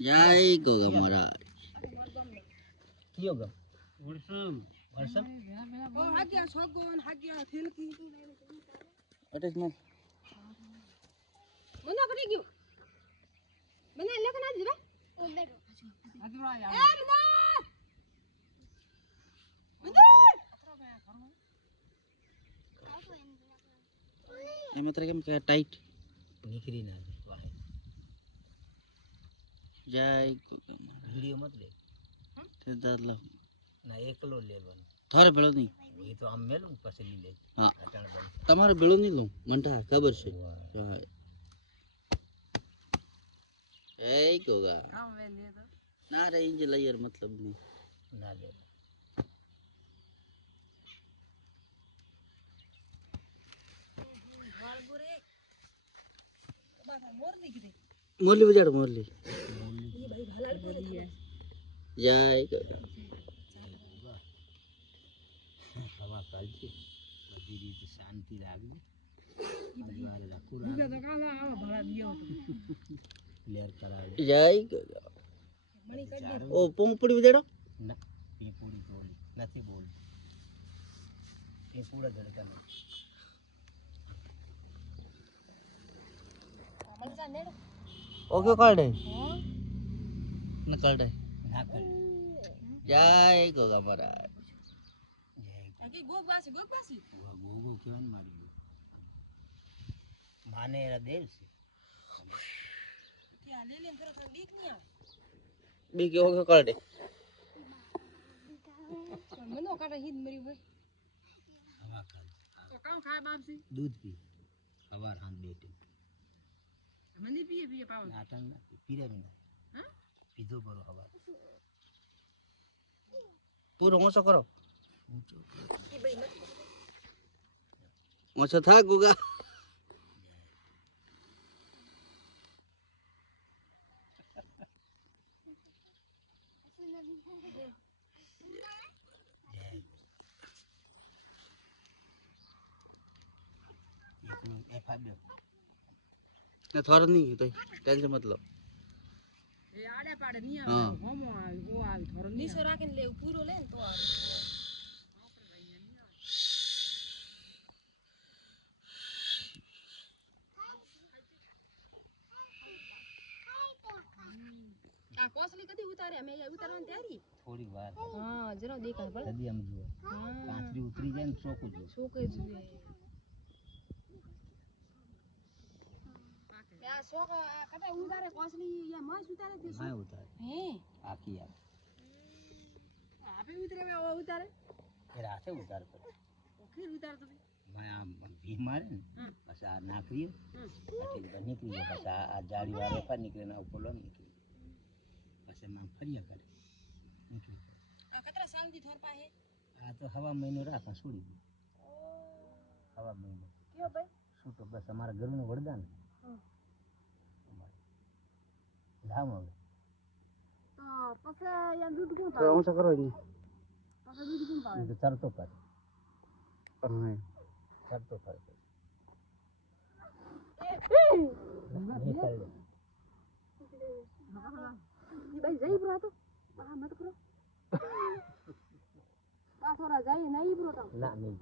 જય ગોગા મહારાજ કયો ગમ વર્ષમ ઓ હાગ્યા સોગોન હાગ્યા થેલકી અટે જ મને કરી ગયો મને લેખ ના દીધા ઓ બેઠો આજવા યાર એ એમાં તરે કેમ કે ટાઈટ નીકળી ના વાહે જય ગોગા મહારાજ વિડિયો મત લે તે દાદલા ના એકલો લેવાનો થારે ભેળો નહીં એ તો આમ મેલું પછી લઈ લે હા અટાણ બંધ તમારે ભેળો નહીં લઉં મંટા ખબર છે જય ગોગા કામ વે લે તો ના રે ઇંજ લયર મતલબ નહીં ના લે વાળગુરે બાબા મોર ની કીધે મોરલી બજાડ મોરલી એ ભાઈ ભલાડ બોલે જય ગોગા હવા કાલથી બધી રીતે શાંતિ રાખવી પરિવાર રાખું મુકે તો કાલા આવા ભલા દિયો લેર કરાવે જય ગોગા મણી કરી દે ઓ પોંપડી બજાડો ના એ પૂરી બોલી નથી બોલી એ પૂરા ધડકા નથી મણસા નેડો ઓકે કાઢે હો ન કાઢે ના કરે જય ગોગા મહારાજ કે ગોગવાસી ગોગો કેવાનું મારી માને એરા દેવ છે કે આ લે લે કરો બીક ની આવે બી કે ઓકે કાઢે મનો કાઢે હિત મરી હોય હવા કાલ તો કામ ખાય બાપસી દૂધ પી સવાર હાથ બેઠે મને પીએ પાવ આટણ ના પીરે બી હા પીધો કરો હવા પૂરો ઓછો કરો ઊંચો એ ભાઈ મત ઓછો થા ગોગા ને થોર નહીં તો ટેન્શન મત લો એ આડે પાડે ની આવે હોમો આવે ઓ આવે થોરો નીસો રાખીને લે પૂરો લે ને તો આવે આ કોસલી કદી ઉતારે અમે ઉતારવાની તૈયારી થોડી વાર હા જરા દેખાય ભલે સદી આમ જુઓ કાંચરી ઉતરી જાય ને ચોખ્ખું જુઓ શોકે જોઈએ આ શોક આ કટે ઉતારે કોસલી યા મસ ઉતારે તે માય ઉતારે હે આખી આવે આપે ઉતરે ઉતારે એ રાતે ઉતાર કરે ઓખી ઉતાર તો માય આમ ભી મારે ને પછી આ નાખરી પછી નીકળી જાય પછી આ જાળી વાળે પર નીકળે ને ઉપર લો નીકળી પછી માં ફર્યા કરે નીકળી આ કતરા સાલથી થોર પાહે આ તો હવા મહિનો રાખા છોડી હવા મહિનો કયો ભાઈ છૂટો બસ અમારા ઘરનું વરદાન ધામ હવે તો પછી યા દૂધ કોણ તો ઓછો કરો ને પછી દૂધ કોણ પાવે એ તો ચરતો કરે હા ચરતો કરે ભાઈ જઈ બ્રો તો બા મત કરો બા થોડા જાય નહીં બ્રો તો ના નહીં